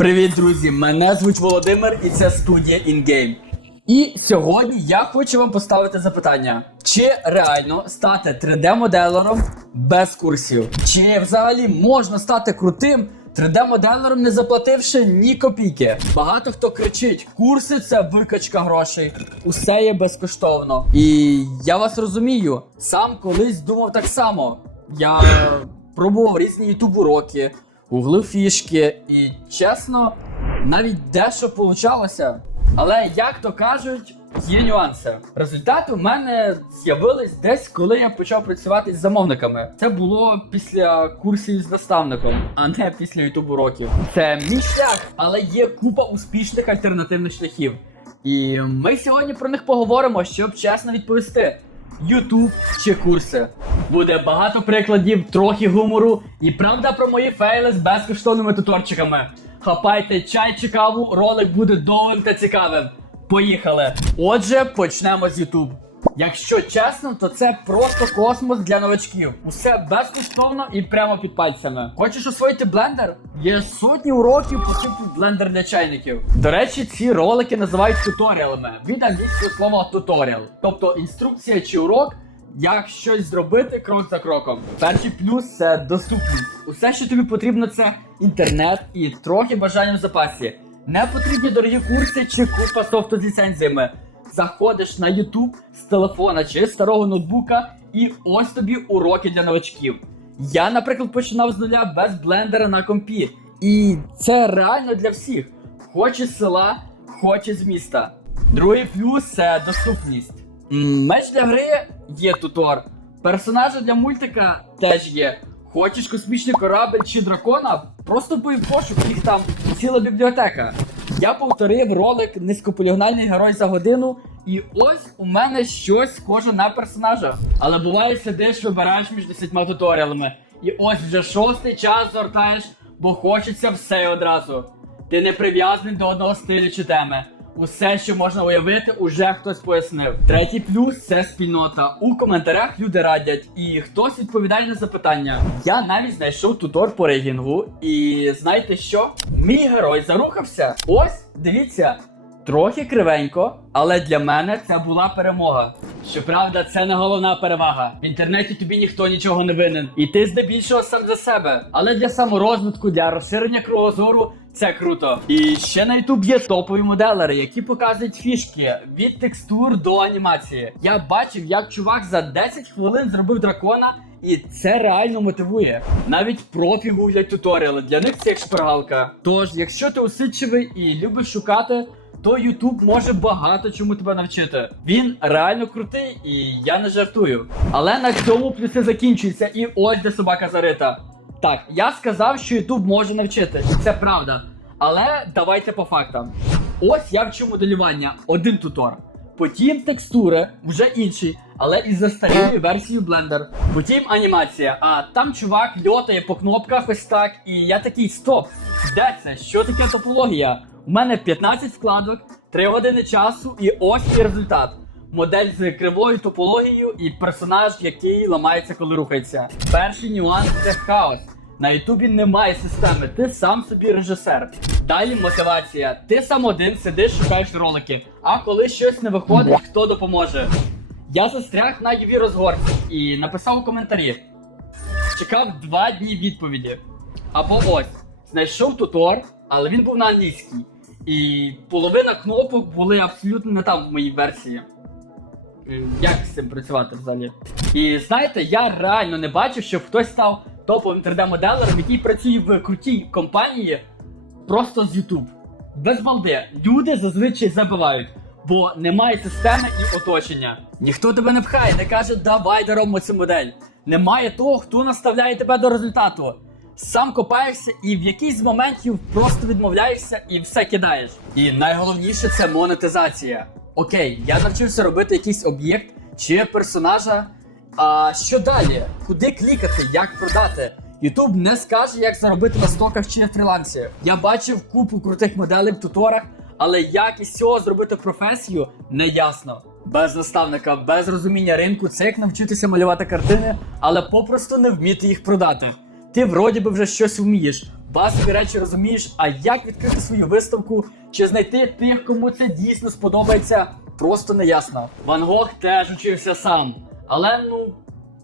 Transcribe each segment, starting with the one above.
Привіт, друзі! Мене звуть Володимир і це студія InGame. І сьогодні я хочу вам поставити запитання: чи реально стати 3D-моделером без курсів? Чи взагалі можна стати крутим 3D-моделером, не заплативши ні копійки? Багато хто кричить: курси це викачка грошей, усе є безкоштовно. І я вас розумію, сам колись думав так само. Я пробував різні ютуб уроки, гуглив фішки, і чесно, навіть дещо получалося. Але як то кажуть, є нюанси. Результати у мене з'явились десь, коли я почав працювати з замовниками. Це було після курсів з наставником, а не після ютуб уроків. Це мій шлях, але є купа успішних альтернативних шляхів. І ми сьогодні про них поговоримо, щоб чесно відповісти. Ютуб чи курси. Буде багато прикладів, трохи гумору і правда про мої фейли з безкоштовними туторчиками. Хапайте чай чи каву, ролик буде довгим та цікавим. Поїхали! Отже, почнемо з Ютуб. Якщо чесно, то це просто космос для новачків. Усе безкоштовно і прямо під пальцями. Хочеш освоїти блендер? Є сотні уроків по типу блендер для чайників. До речі, ці ролики називають туторіалами від англійського слова туторіал, тобто інструкція чи урок. Як щось зробити крок за кроком. Перший плюс це доступність. Усе, що тобі потрібно, це інтернет і трохи бажання в запасі. Не потрібні дорогі курси чи купа софту з ліцензіями. Заходиш на YouTube з телефона чи з старого ноутбука, і ось тобі уроки для новачків. Я, наприклад, починав з нуля без блендера на компі. І це реально для всіх. Хоч із села, хоч із міста. Другий плюс це доступність. Меч для гри є тутор. Персонажі для мультика теж є. Хочеш космічний корабль чи дракона? Просто бий пошук, їх там ціла бібліотека. Я повторив ролик низькополігональний герой за годину, і ось у мене щось схоже на персонажа. Але буває, сидиш, вибираєш між десятьма туторіалами. І ось вже шостий час згортаєш, бо хочеться все одразу. Ти не прив'язаний до одного стилю чи теми. Усе, що можна уявити, уже хтось пояснив. Третій плюс це спільнота. У коментарях люди радять, і хтось відповідає на запитання. Я навіть знайшов тутор по регінгу, і знаєте що? Мій герой зарухався. Ось, дивіться. Трохи кривенько, але для мене це була перемога. Щоправда, це не головна перевага. В інтернеті тобі ніхто нічого не винен, і ти здебільшого сам за себе. Але для саморозвитку, для розширення кругозору це круто. І ще на YouTube є топові моделери, які показують фішки від текстур до анімації. Я бачив, як чувак за 10 хвилин зробив дракона. І це реально мотивує. Навіть профі гуглять туторіали. Для них це як шпаргалка. Тож, якщо ти усидчивий і любиш шукати, то YouTube може багато чому тебе навчити. Він реально крутий, і я не жартую. Але на цьому плюси закінчуються, і ось де собака зарита. Так, я сказав, що YouTube може навчити, це правда. Але давайте по фактам. Ось я вчу моделювання, один тутор. Потім текстури, вже інший, але із застарілою версією Blender. Потім анімація. А там чувак льотає по кнопках ось так. І я такий стоп. Де це? Що таке топологія? У мене 15 вкладок, 3 години часу, і ось і результат. Модель з кривою топологією і персонаж, який ламається, коли рухається. Перший нюанс це хаос. На Ютубі немає системи, ти сам собі режисер. Далі мотивація. Ти сам один сидиш, шукаєш ролики. А коли щось не виходить, хто допоможе? Я застряг на юві розгорці і написав у коментарі. Чекав два дні відповіді. Або ось, знайшов тутор, але він був на англійській. І половина кнопок були абсолютно не там в моїй версії. Як з цим працювати взагалі? І знаєте, я реально не бачив, щоб хтось став топовим 3D-моделером, який працює в крутій компанії просто з YouTube. Без балди. Люди зазвичай забивають, бо немає системи і оточення. Ніхто тебе не пхає, не каже, давай доробимо цю модель. Немає того, хто наставляє тебе до результату. Сам копаєшся і в якийсь з моментів просто відмовляєшся і все кидаєш. І найголовніше це монетизація. Окей, я навчився робити якийсь об'єкт чи персонажа. А що далі? Куди клікати, як продати? Ютуб не скаже, як заробити на стоках чи на фрілансі. Я бачив купу крутих моделей в туторах, але як із цього зробити професію, не ясно. Без наставника, без розуміння ринку, це як навчитися малювати картини, але попросту не вміти їх продати. Ти вроді би вже щось вмієш, базові речі розумієш, а як відкрити свою виставку чи знайти тих, кому це дійсно сподобається, просто неясно. Ван Гог теж учився сам, але ну.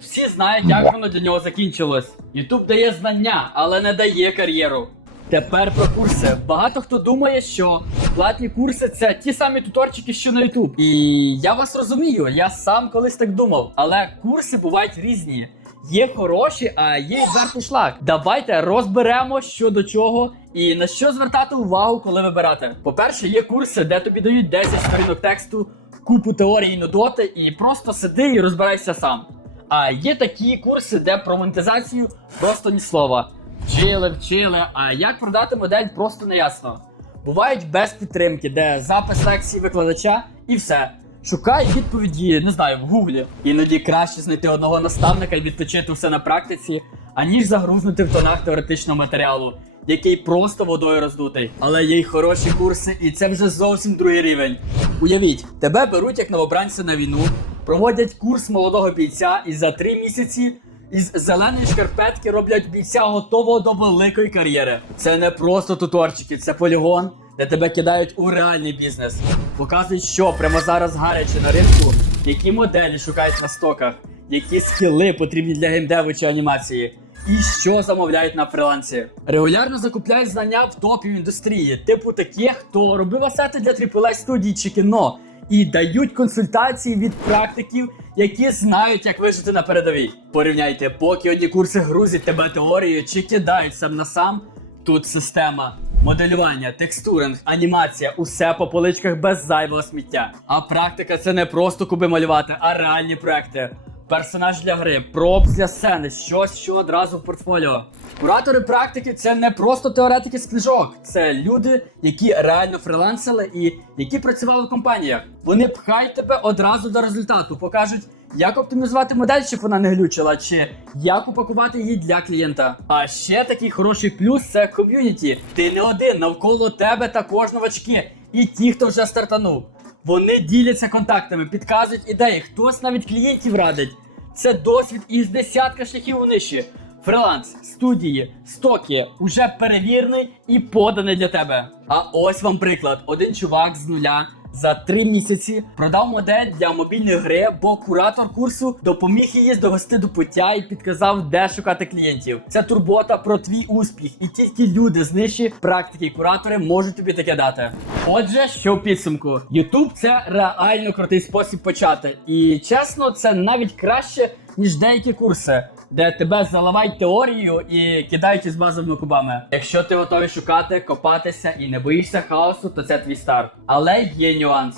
Всі знають, як воно для нього закінчилось. Ютуб дає знання, але не дає кар'єру. Тепер про курси. Багато хто думає, що платні курси це ті самі туторчики, що на Ютуб. І я вас розумію, я сам колись так думав. Але курси бувають різні. Є хороші, а є й вертий шлак. Давайте розберемо, що до чого і на що звертати увагу, коли вибирати. По-перше, є курси, де тобі дають 10 сторінок тексту, купу теорії нудоти, і просто сиди і розбирайся сам. А є такі курси, де про монетизацію просто ні слова. Вчили, вчили, а як продати модель просто не ясно. Бувають без підтримки, де запис лекції викладача і все. Шукай відповіді, не знаю, в гуглі. Іноді краще знайти одного наставника і відточити все на практиці, аніж загрузнути в тонах теоретичного матеріалу, який просто водою роздутий. Але є й хороші курси, і це вже зовсім другий рівень. Уявіть, тебе беруть як новобранця на війну, проводять курс молодого бійця і за три місяці із зеленої шкарпетки роблять бійця готового до великої кар'єри. Це не просто туторчики, це полігон, де тебе кидають у реальний бізнес. Показують, що прямо зараз гаряче на ринку, які моделі шукають на стоках, які скіли потрібні для геймдеву чи анімації. І що замовляють на фрилансі. Регулярно закупляють знання в топів індустрії, типу таких, хто робив асети для AAA студій чи кіно, і дають консультації від практиків, які знають, як вижити на передовій. Порівняйте, поки одні курси грузять тебе теорією чи кидають сам на сам. Тут система. Моделювання, текстуринг, анімація, усе по поличках без зайвого сміття. А практика це не просто куби малювати, а реальні проекти. Персонаж для гри, проб для сцени, щось, що одразу в портфоліо. Куратори практики це не просто теоретики з книжок, це люди, які реально фрилансили і які працювали в компаніях. Вони пхають тебе одразу до результату, покажуть, як оптимізувати модель, щоб вона не глючила, чи як упакувати її для клієнта. А ще такий хороший плюс це ком'юніті. Ти не один, навколо тебе також новачки, і ті, хто вже стартанув. Вони діляться контактами, підказують ідеї, хтось навіть клієнтів радить. Це досвід із десятка шляхів унижчі. Фриланс, студії, стоки уже перевірений і поданий для тебе. А ось вам приклад: один чувак з нуля. За три місяці продав модель для мобільної гри, бо куратор курсу допоміг її довести до пуття і підказав, де шукати клієнтів. Це турбота про твій успіх, і тільки люди з нижчі практики і куратори можуть тобі таке дати. Отже, що в підсумку, YouTube це реально крутий спосіб почати. І чесно, це навіть краще, ніж деякі курси. Де тебе заливають теорією і кидають із базовими кубами. Якщо ти готовий шукати, копатися і не боїшся хаосу, то це твій старт. Але є нюанс.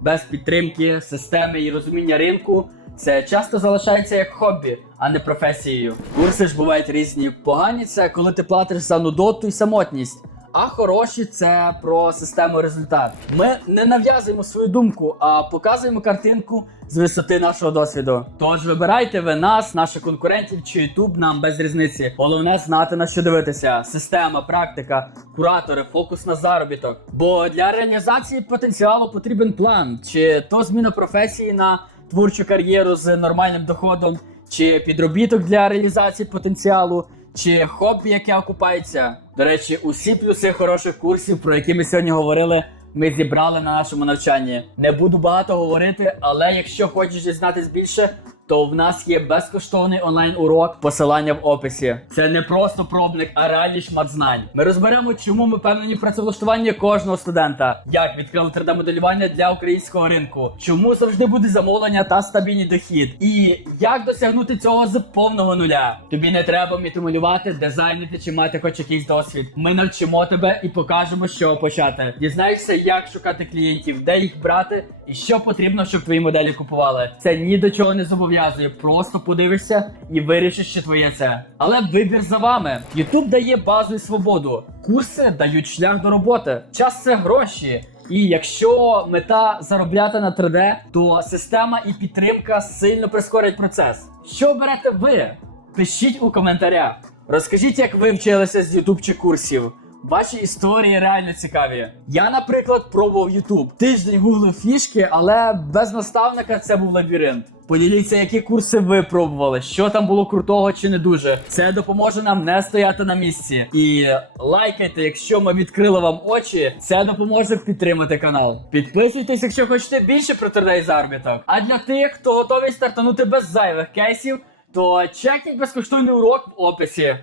Без підтримки, системи і розуміння ринку це часто залишається як хобі, а не професією. Курси ж бувають різні. Погані це коли ти платиш за нудоту і самотність. А хороші це про систему результат. Ми не нав'язуємо свою думку, а показуємо картинку з висоти нашого досвіду. Тож вибирайте ви нас, наших конкурентів чи YouTube, нам без різниці. Головне знати на що дивитися: система, практика, куратори, фокус на заробіток. Бо для реалізації потенціалу потрібен план, чи то зміна професії на творчу кар'єру з нормальним доходом, чи підробіток для реалізації потенціалу чи хобі, яке окупається. До речі, усі плюси хороших курсів, про які ми сьогодні говорили, ми зібрали на нашому навчанні. Не буду багато говорити, але якщо хочеш дізнатись більше, то в нас є безкоштовний онлайн-урок, посилання в описі. Це не просто пробник, а реальний шмат знань. Ми розберемо, чому ми впевнені в працевлаштуванні кожного студента, як відкрили 3D-моделювання для українського ринку, чому завжди буде замовлення та стабільний дохід, і як досягнути цього з повного нуля. Тобі не треба вміти малювати, дизайнити чи мати хоч якийсь досвід. Ми навчимо тебе і покажемо, чого почати. Дізнаєшся, як шукати клієнтів, де їх брати і що потрібно, щоб твої моделі купували. Це ні до чого не зобов'язує. Просто подивишся і вирішиш, чи твоє це. Але вибір за вами. YouTube дає базу і свободу. Курси дають шлях до роботи. Час це гроші. І якщо мета заробляти на 3D, то система і підтримка сильно прискорять процес. Що берете ви? Пишіть у коментарях. Розкажіть, як ви вчилися з YouTube чи курсів. Ваші історії реально цікаві. Я, наприклад, пробував YouTube. Тиждень гуглив фішки, але без наставника це був лабіринт. Поділіться, які курси ви пробували, що там було крутого чи не дуже. Це допоможе нам не стояти на місці. І лайкайте, якщо ми відкрили вам очі. Це допоможе підтримати канал. Підписуйтесь, якщо хочете більше про трудей заробіток. А для тих, хто готовий стартанути без зайвих кейсів, то чекніть безкоштовний урок в описі.